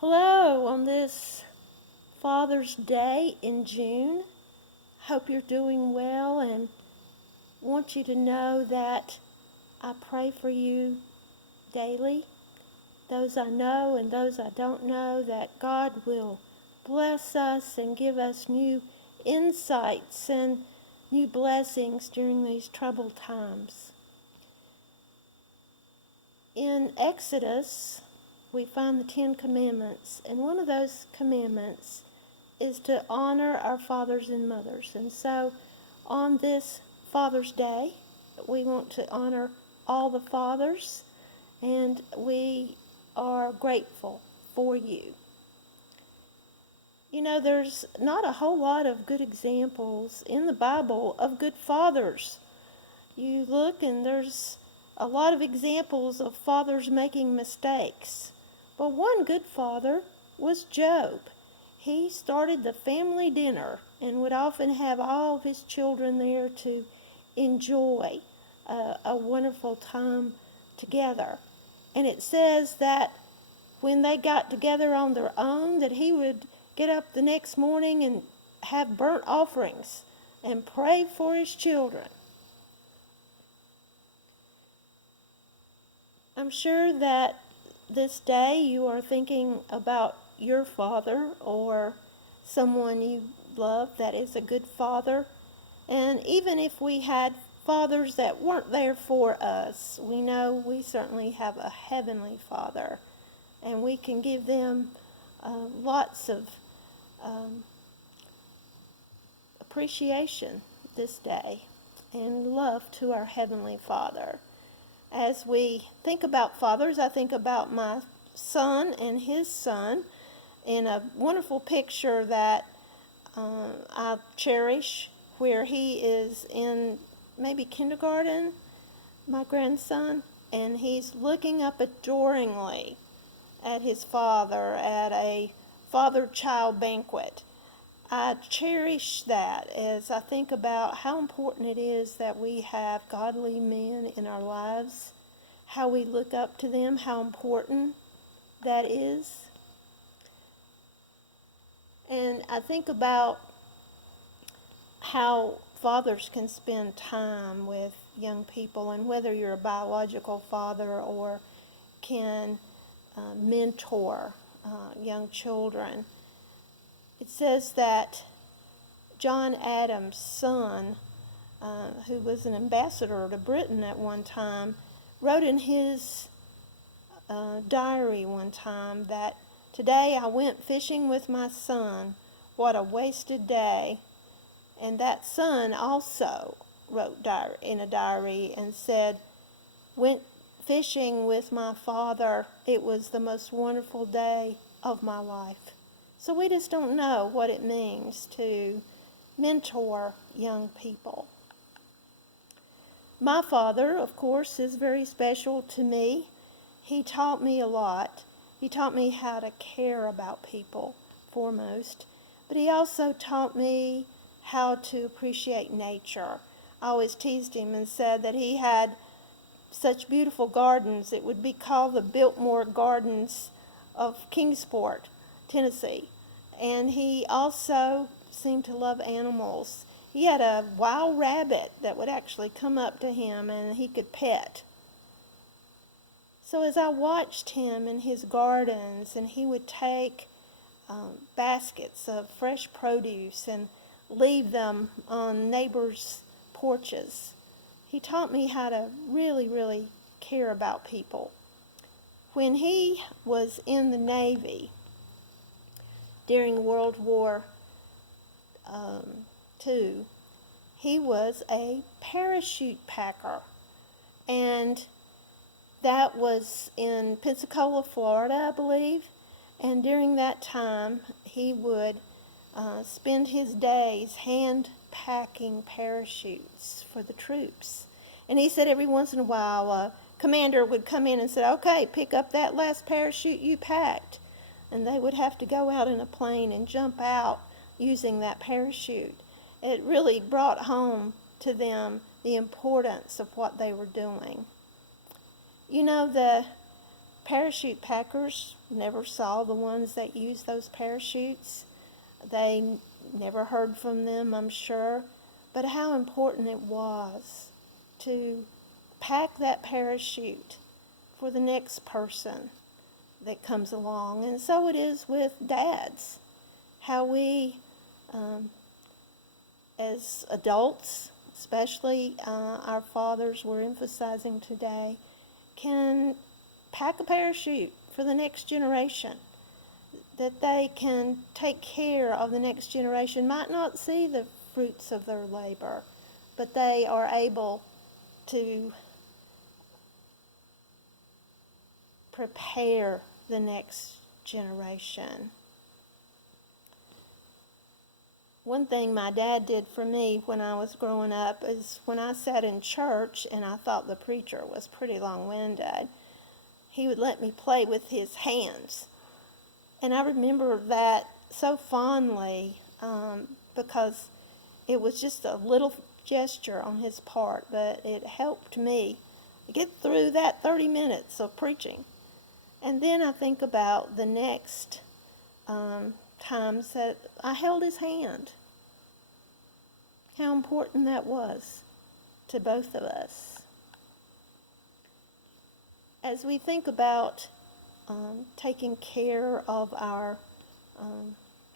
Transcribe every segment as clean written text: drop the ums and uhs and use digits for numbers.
Hello, on this Father's Day in June. Hope you're doing well and want you to know that I pray for you daily, those I know and those I don't know, that God will bless us and give us new insights and new blessings during these troubled times. In Exodus, we find the Ten Commandments, and one of those commandments is to honor our fathers and mothers. And so on this Father's Day, we want to honor all the fathers, and we are grateful for you. You know, there's not a whole lot of good examples in the Bible of good fathers. You look and there's a lot of examples of fathers making mistakes. But one good father was Job. He started the family dinner and would often have all of his children there to enjoy a wonderful time together. And it says that when they got together on their own, that he would get up the next morning and have burnt offerings and pray for his children. I'm sure that this day you are thinking about your father or someone you love that is a good father. And even if we had fathers that weren't there for us, we know we certainly have a heavenly Father, and we can give them lots of appreciation this day and love to our heavenly Father. As we think about fathers, I think about my son and his son in a wonderful picture that I cherish, where he is in maybe kindergarten, my grandson, and he's looking up adoringly at his father at a father-child banquet. I cherish that as I think about how important it is that we have godly men in our lives, how we look up to them, how important that is. And I think about how fathers can spend time with young people, and whether you're a biological father or can mentor young children. It says that John Adams' son, who was an ambassador to Britain at one time, wrote in his diary one time that, "Today I went fishing with my son. What a wasted day." And that son also wrote in a diary and said, "Went fishing with my father. It was the most wonderful day of my life." So we just don't know what it means to mentor young people. My father, of course, is very special to me. He taught me a lot. He taught me how to care about people, foremost. But he also taught me how to appreciate nature. I always teased him and said that he had such beautiful gardens. It would be called the Biltmore Gardens of Kingsport, Tennessee. And he also seemed to love animals. He had a wild rabbit that would actually come up to him and he could pet. So as I watched him in his gardens, and he would take baskets of fresh produce and leave them on neighbors' porches, he taught me how to really, really care about people. When he was in the Navy during World War II, he was a parachute packer. And that was in Pensacola, Florida, I believe. And during that time, he would spend his days hand packing parachutes for the troops. And he said every once in a while, a commander would come in and say, "Okay, pick up that last parachute you packed." And they would have to go out in a plane and jump out using that parachute. It really brought home to them the importance of what they were doing. You know, the parachute packers never saw the ones that used those parachutes. They never heard from them, I'm sure. But how important it was to pack that parachute for the next person that comes along. And so it is with dads. How we, as adults, especially our fathers we're emphasizing today, can pack a parachute for the next generation, that they can take care of the next generation, might not see the fruits of their labor, but they are able to prepare the next generation. One thing my dad did for me when I was growing up is when I sat in church and I thought the preacher was pretty long-winded, he would let me play with his hands. And I remember that so fondly because it was just a little gesture on his part, but it helped me get through that 30 minutes of preaching. And then I think about the next times that I held his hand. How important that was to both of us. As we think about taking care of our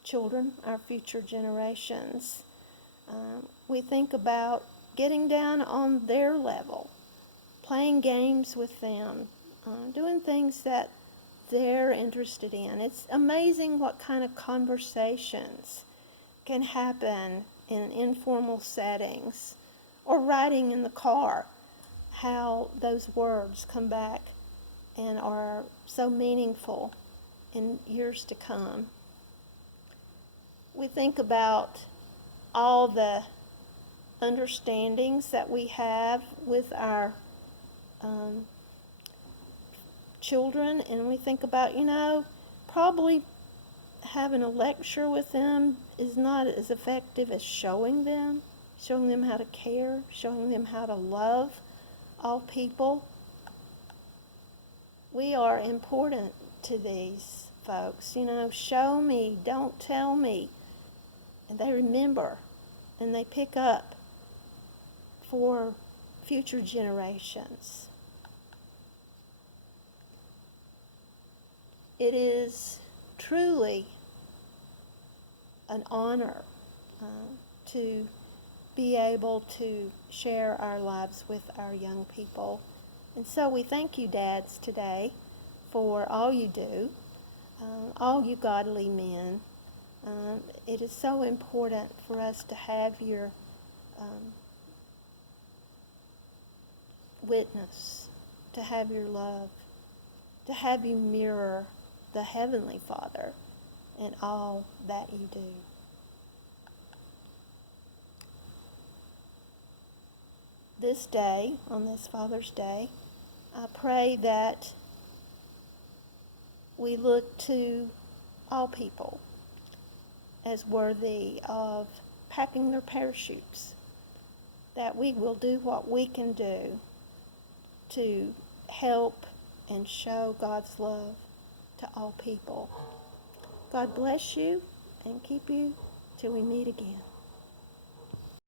children, our future generations, we think about getting down on their level, playing games with them, doing things that they're interested in. It's amazing what kind of conversations can happen in informal settings, or riding in the car, how those words come back and are so meaningful in years to come. We think about all the understandings that we have with our children, and we think about, probably having a lecture with them is not as effective as showing them how to care, showing them how to love all people. We are important to these folks. Show me, don't tell me. And they remember and they pick up for future generations. It is truly an honor to be able to share our lives with our young people. And so we thank you, dads, today for all you do, all you godly men. It is so important for us to have your witness, to have your love, to have you mirror the Heavenly Father in all that you do. This day, on this Father's Day, I pray that we look to all people as worthy of packing their parachutes, that we will do what we can do to help and show God's love to all people. God bless you and keep you till we meet again.